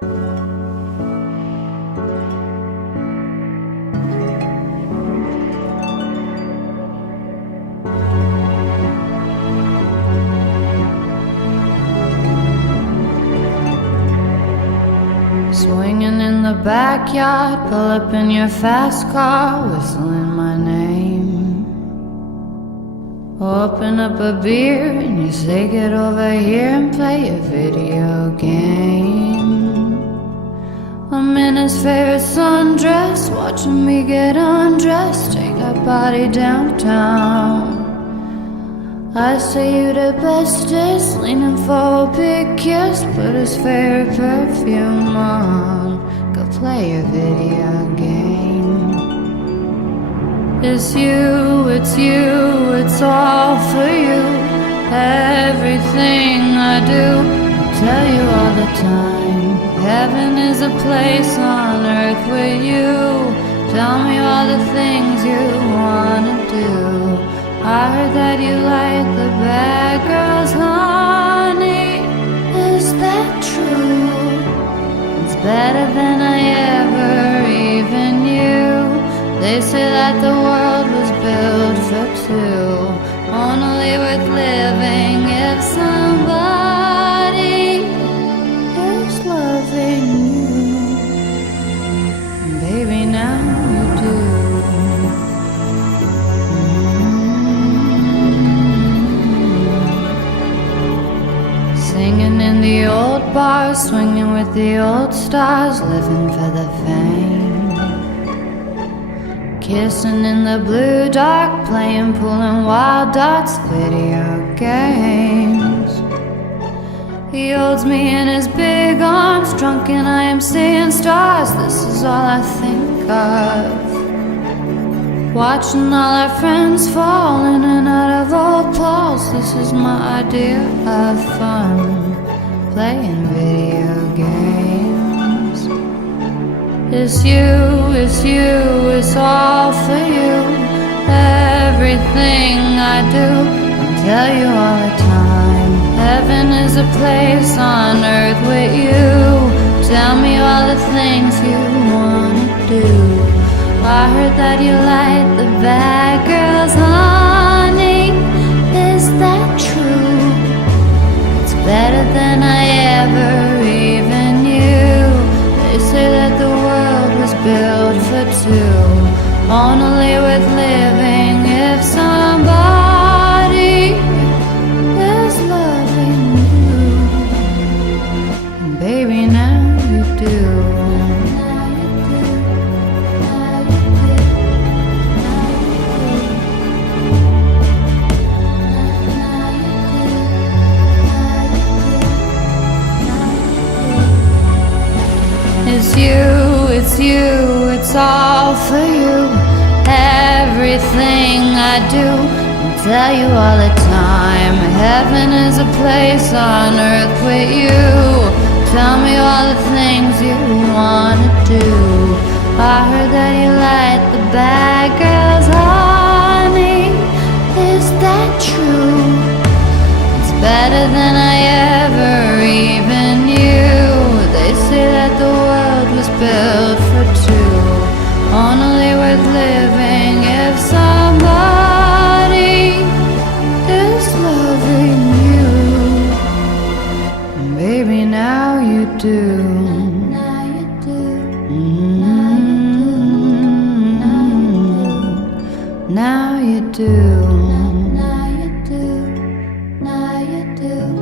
Swinging in the backyard, pull up in your fast car, whistling my name. Open up a beer and you say get over here and play a video game. I'm in his favorite sundress, watching me get undressed, take that body downtown. I say you the bestest, leaning for a big kiss, put his favorite perfume on, go play a video game. It's you, it's you, it's all for you. Everything I do, I tell you all the time. Heaven is a place on earth with you. Tell me all the things you wanna do. I heard that you like the bad girls, honey. Is that true? It's better than I ever even knew. They say that the world was built for two, only worth living if somebody is loving you. Baby, now you do. Singing in the old bars, swinging with the old stars, living for the fame. Kissing in the blue dark, playing pool and wild dots, video games. He holds me in his big arms, drunk and I am seeing stars. This is all I think of. Watching all our friends fall in and out of old clothes. This is my idea of fun, playing video games. It's you, it's you, it's all for you. Everything I do, I tell you all the time. Heaven is a place on earth with you. Tell me all the things you wanna do. I heard that you like the bad girls, honey. Is that true? It's better than I ever even knew. They say that the world was built for two, only worth living if somebody is loving you. And baby, now you do. It's you, it's you, it's all for you. Everything I do, I tell you all the time. Heaven is a place on earth with you. Tell me all the things you wanna do. I heard that you like the bad girls, honey. Is that true? It's better than I ever even knew. They say that the world was built for two, only worth living if somebody is loving you. And baby, now you do. Now you do. Now you do. Now you do. Now you do.